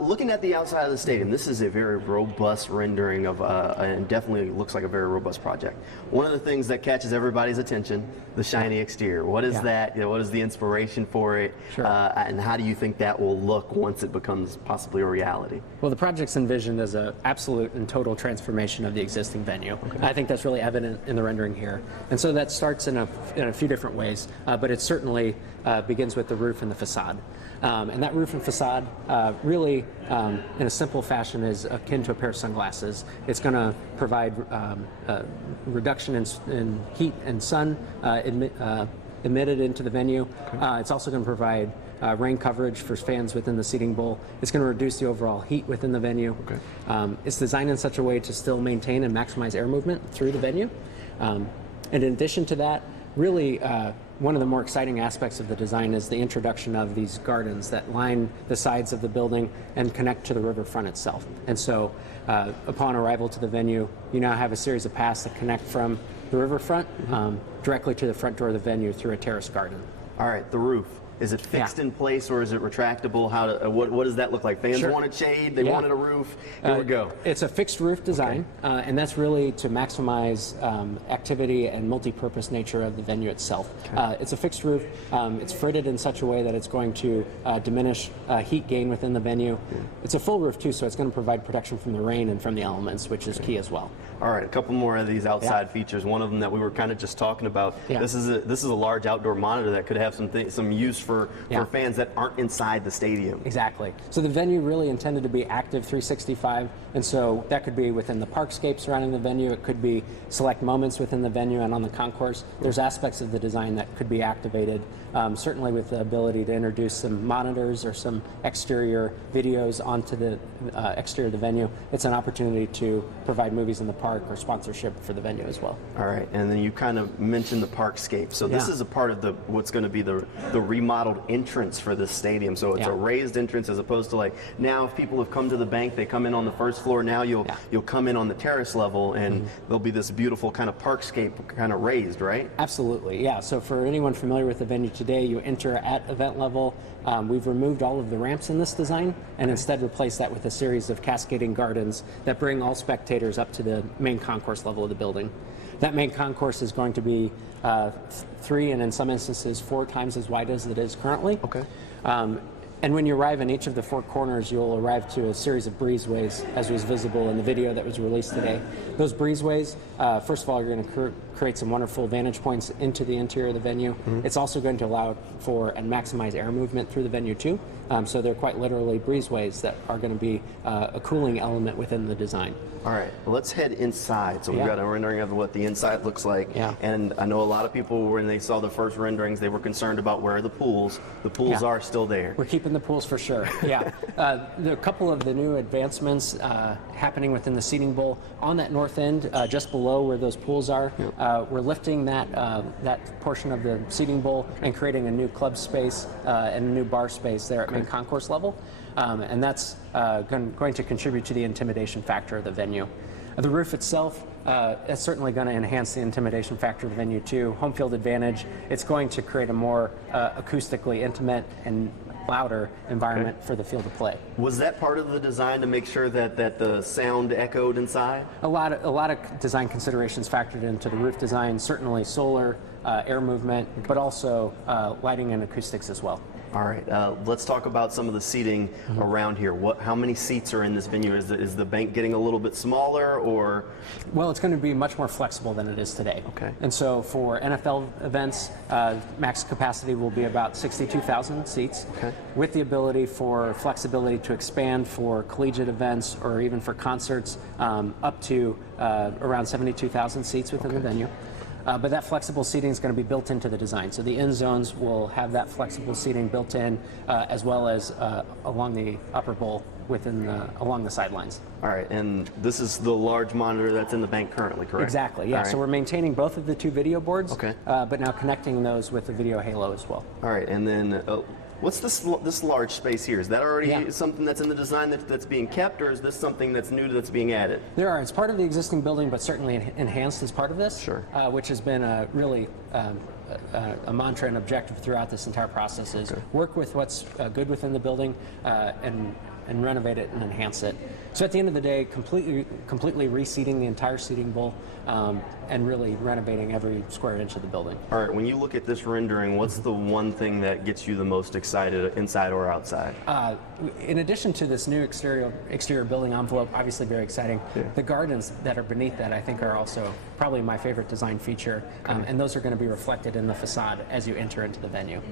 Looking at the outside of the stadium, this is a very robust rendering of, and definitely looks like a very robust project. One of the things that catches everybody's attention, the shiny exterior. What is that? What is the inspiration for it? Sure. And how do you think that will look once it becomes possibly a reality? Well, the project's envisioned as an absolute and total transformation of the existing venue. Okay. I think that's really evident in the rendering here. And so that starts in a few different ways, but it certainly begins with the roof and the facade. And that roof and facade really, in a simple fashion, is akin to a pair of sunglasses. It's going to provide reduction in heat and sun emitted into the venue. Okay. It's also going to provide rain coverage for fans within the seating bowl. It's going to reduce the overall heat within the venue. Okay. It's designed in such a way to still maintain and maximize air movement through the venue. And in addition to that, really, one of the more exciting aspects of the design is the introduction of these gardens that line the sides of the building and connect to the riverfront itself. And so upon arrival to the venue, you now have a series of paths that connect from the riverfront directly to the front door of the venue through a terraced garden. All right, the roof. Is it fixed in place or is it retractable? What does that look like? Fans wanted shade, they wanted a roof. Here we go. It's a fixed roof design, and that's really to maximize activity and multi-purpose nature of the venue itself. Okay. It's a fixed roof. It's fritted in such a way that it's going to diminish heat gain within the venue. Yeah. It's a full roof too, so it's going to provide protection from the rain and from the elements, which is key as well. All right, a couple more of these outside features. One of them that we were kind of just talking about. Yeah. This is a large outdoor monitor that could have some use for fans that aren't inside the stadium. Exactly. So the venue really intended to be active 365, and so that could be within the parkscape surrounding the venue. It could be select moments within the venue and on the concourse. There's aspects of the design that could be activated, certainly with the ability to introduce some monitors or some exterior videos onto the exterior of the venue. It's an opportunity to provide movies in the park or sponsorship for the venue as well. All right, and then you kind of mentioned the parkscape. So this is a part of what's going to be the remodeled entrance for this stadium. So it's a raised entrance as opposed to like now if people have come to the bank, they come in on the first floor. Now you'll come in on the terrace level and there'll be this beautiful kind of parkscape kind of raised, right? Absolutely, yeah. So for anyone familiar with the venue today, you enter at event level. We've removed all of the ramps in this design and instead replaced that with a series of cascading gardens that bring all spectators up to the main concourse level of the building. That main concourse is going to be 3 and in some instances 4 times as wide as it is currently. Okay. And when you arrive in each of the 4 corners, you'll arrive to a series of breezeways, as was visible in the video that was released today. Those breezeways, first of all, are going to create some wonderful vantage points into the interior of the venue. It's also going to allow for and maximize air movement through the venue too. So they're quite literally breezeways that are going to be a cooling element within the design. All right, let's head inside. So we've got a rendering of what the inside looks like. Yeah. And I know a lot of people, when they saw the first renderings, they were concerned about where are the pools. The pools are still there. We're keeping the pools for sure, yeah. There are a couple of the new advancements happening within the seating bowl. On that north end, just below where those pools are, we're lifting that portion of the seating bowl and creating a new club space and a new bar space there at main concourse level. And that's going to contribute to the intimidation factor of the venue. The roof itself is certainly going to enhance the intimidation factor of the venue too. Home field advantage. It's going to create a more acoustically intimate and louder environment for the field of play. Was that part of the design to make sure that the sound echoed inside? A lot of design considerations factored into the roof design. Certainly solar, air movement, but also lighting and acoustics as well. All right, let's talk about some of the seating around here. How many seats are in this venue? Is the bank getting a little bit smaller, or? Well, it's going to be much more flexible than it is today. Okay. And so for NFL events, max capacity will be about 62,000 seats, with the ability for flexibility to expand for collegiate events or even for concerts up to around 72,000 seats within the venue. But that flexible seating is going to be built into the design. So the end zones will have that flexible seating built in, as well as along the upper bowl along the sidelines. All right, and this is the large monitor that's in the bank currently, correct? Exactly, yeah. Right. So we're maintaining both of the 2 video boards, but now connecting those with the video halo as well. All right, and then what's this large space here? Is that already something that's in the design that's being kept, or is this something that's new that's being added? There are. It's part of the existing building, but certainly enhanced as part of this, which has been really a mantra and objective throughout this entire process is work with what's good within the building and and renovate it and enhance it. So at the end of the day, completely reseeding the entire seating bowl and really renovating every square inch of the building. All right, when you look at this rendering, what's the one thing that gets you the most excited, inside or outside? In addition to this new exterior building envelope, obviously very exciting, the gardens that are beneath that I think are also probably my favorite design feature, and those are going to be reflected in the facade as you enter into the venue.